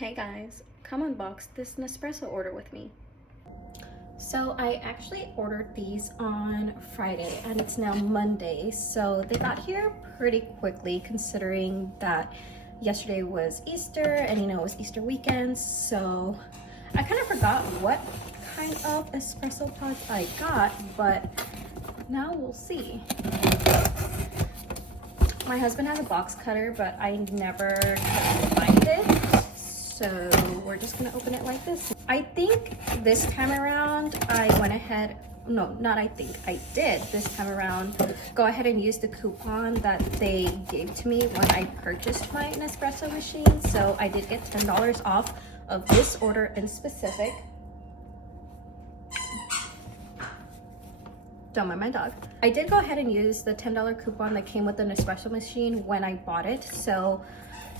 Hey guys, come unbox this Nespresso order with me. So I actually ordered these on Friday and it's now Monday, so they got here pretty quickly considering that yesterday was Easter and it was Easter weekend, so I kind of forgot what kind of espresso pods I got, but now we'll see. My husband has a box cutter, but I never find it. So we're just gonna open it like this. I think this time around I went ahead, no, not I think, I did this time around go ahead and use the coupon that they gave to me when I purchased my Nespresso machine. So I did get $10 off of this order in specific. Don't mind my dog. I did go ahead and use the $10 coupon that came with the Nespresso machine when I bought it. So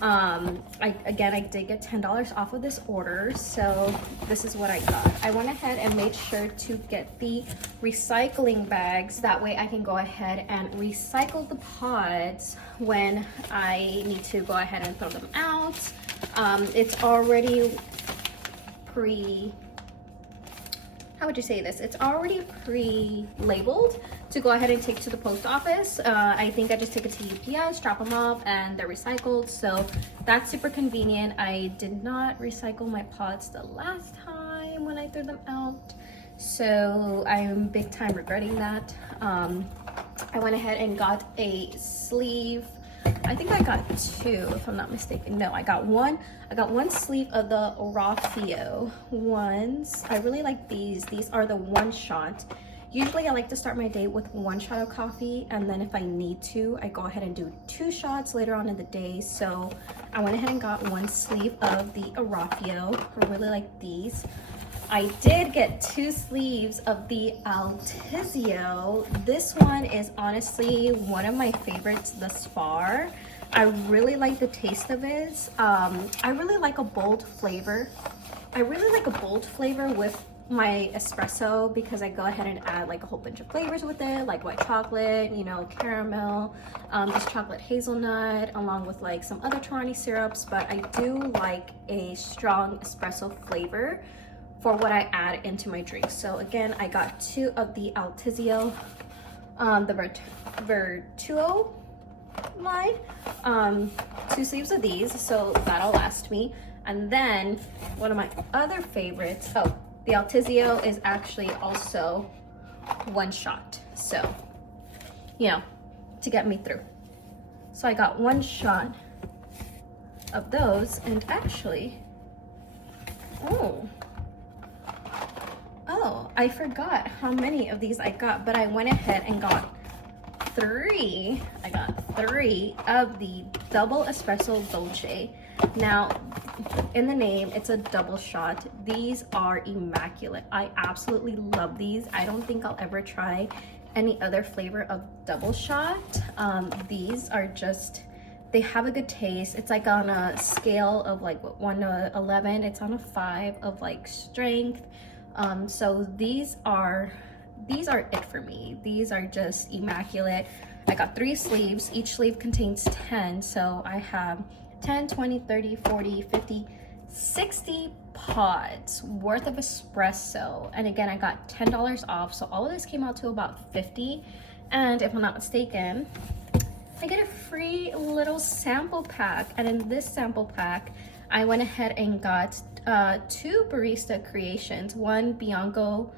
I did get $10 off of this order. So this is what I got. I went ahead and made sure to get the recycling bags. That way I can go ahead and recycle the pods when I need to go ahead and throw them out. It's already how would you say this? It's already pre-labeled to go ahead and take to the post office. I think I just take it to UPS, drop them off, and they're recycled. So that's super convenient. I did not recycle my pods the last time when I threw them out. So I'm big time regretting that. I went ahead and got a sleeve. I think I got two, if I'm not mistaken. No, I got one. I got one sleeve of the Raffio ones. I really like these. These are the one shot. Usually I like to start my day with one shot of coffee, and then if I need to, I go ahead and do 2 shots later on in the day. So I went ahead and got one sleeve of the Raffio. I really like these. I did get 2 sleeves of the Altizio. This one is honestly one of my favorites thus far. I really like the taste of it. I really like a bold flavor. I really like a bold flavor with my espresso because I go ahead and add like a whole bunch of flavors with it, like white chocolate, caramel, this chocolate hazelnut, along with like some other Torani syrups. But I do like a strong espresso flavor for what I add into my drink. So again, I got 2 of the Altizio, the Virtuo line, 2 sleeves of these, so that'll last me. And then one of my other favorites, the Altizio is actually also one shot, so to get me through. So I got 1 shot of those, and actually, I forgot how many of these I got, but I went ahead and got 3. I got 3 of the double espresso dolce. Now, in the name, it's a double shot. These are immaculate. I absolutely love these. I don't think I'll ever try any other flavor of double shot. These are just, they have a good taste. It's like on a scale of like 1 to 11. It's on a 5 of like strength. So these are it for me. These are just immaculate. I got 3 sleeves. Each sleeve contains 10. So I have 10, 20, 30, 40, 50, 60 pods worth of espresso. And again, I got $10 off. So all of this came out to about 50. And if I'm not mistaken, I get a free little sample pack. And in this sample pack, I went ahead and got 2 barista creations, one Bianco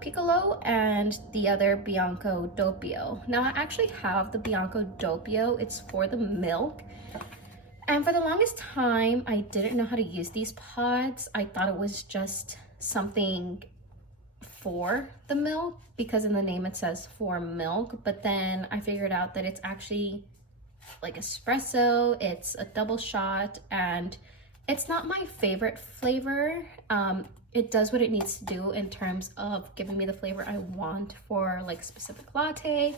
Piccolo and the other Bianco Doppio. Now I actually have the Bianco Doppio. It's for the milk. And for the longest time, I didn't know how to use these pods. I thought it was just something for the milk because in the name it says for milk. But then I figured out that it's actually like espresso, it's a double shot, and it's not my favorite flavor. It does what it needs to do in terms of giving me the flavor I want for like specific latte,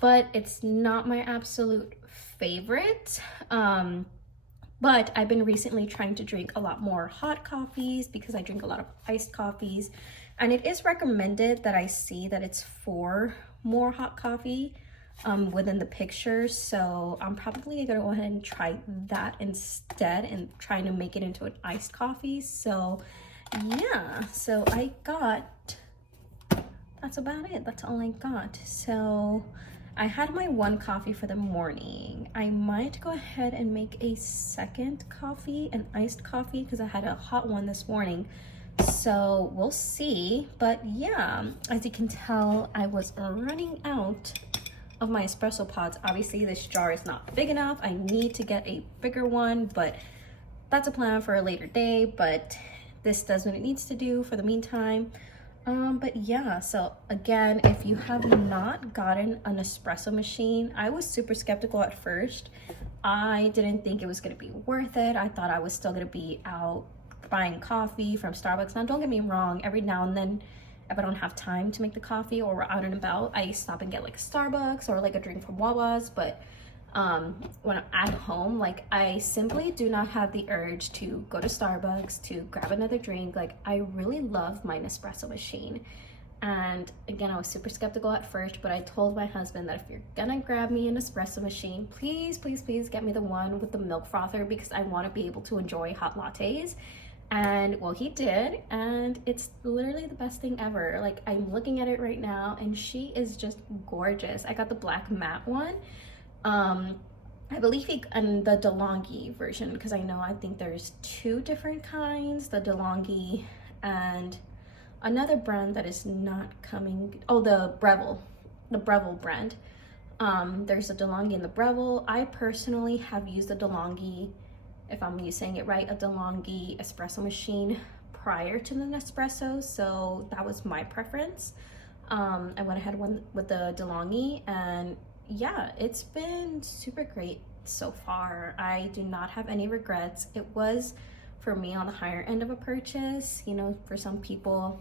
but it's not my absolute favorite. But I've been recently trying to drink a lot more hot coffees because I drink a lot of iced coffees, and it is recommended that I see that it's for more hot coffee within the pictures. So I'm probably gonna go ahead and try that instead and trying to make it into an iced coffee. So yeah, so I got, that's about it. That's all I got. So I had my one coffee for the morning. I might go ahead and make a second coffee, an iced coffee, because I had a hot one this morning. So we'll see. But yeah, as you can tell, I was running out of my espresso pods. Obviously this jar is not big enough. I need to get a bigger one, but that's a plan for a later day. But this does what it needs to do for the meantime. But yeah, so again, if you have not gotten an espresso machine, I was super skeptical at first. I didn't think it was going to be worth it. I thought I was still going to be out buying coffee from Starbucks. Now, don't get me wrong, every now and then, if I don't have time to make the coffee or we're out and about, I stop and get like Starbucks or like a drink from Wawa's. But when I'm at home, like I simply do not have the urge to go to Starbucks to grab another drink. Like I really love my Nespresso machine. And again, I was super skeptical at first, but I told my husband that if you're gonna grab me an espresso machine, please, please, please get me the one with the milk frother, because I want to be able to enjoy hot lattes. And well, he did, and it's literally the best thing ever. Like I'm looking at it right now and she is just gorgeous. I got the black matte one. I believe and the DeLonghi version, because I think there's two different kinds, the DeLonghi and another brand that is not coming. Oh, the Breville brand. There's a DeLonghi and the Breville. I personally have used the DeLonghi, if I'm saying it right, a DeLonghi espresso machine prior to the Nespresso, so that was my preference. I went ahead with the DeLonghi, and yeah, it's been super great so far. I do not have any regrets. It was, for me, on the higher end of a purchase. You know, for some people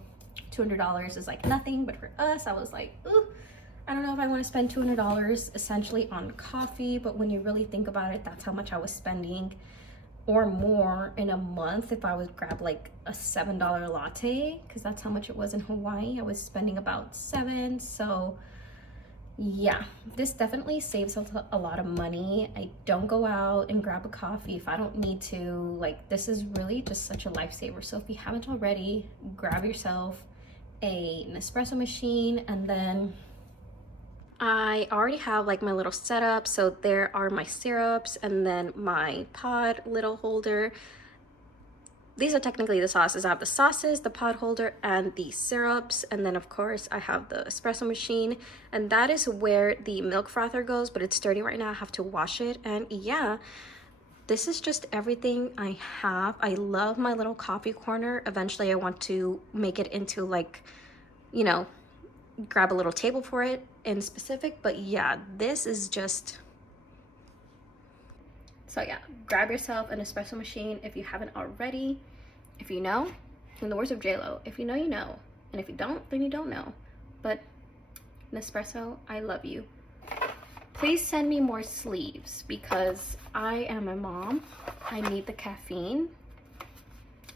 $200 is like nothing, but for us, I was like, ooh, I don't know if I want to spend $200 essentially on coffee. But when you really think about it, that's how much I was spending or more in a month if I would grab like a $7 latte, because that's how much it was in Hawaii. I was spending about $7. So yeah, this definitely saves a lot of money. I don't go out and grab a coffee if I don't need to. Like, this is really just such a lifesaver. So if you haven't already, grab yourself an espresso machine. And then I already have like my little setup. So there are my syrups and then my pod little holder. These are technically the sauces. I have the sauces, the pod holder, and the syrups. And then of course I have the espresso machine, and that is where the milk frother goes, but it's dirty right now. I have to wash it. And yeah, this is just everything I have. I love my little coffee corner. Eventually I want to make it into like, you know, grab a little table for it in specific. But yeah, this is just, so yeah, grab yourself an espresso machine if you haven't already. If you know, in the words of JLo, if you know, you know. And if you don't, then you don't know. But Nespresso, I love you. Please send me more sleeves, because I am a mom. I need the caffeine.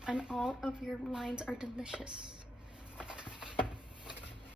And all of your lines are delicious.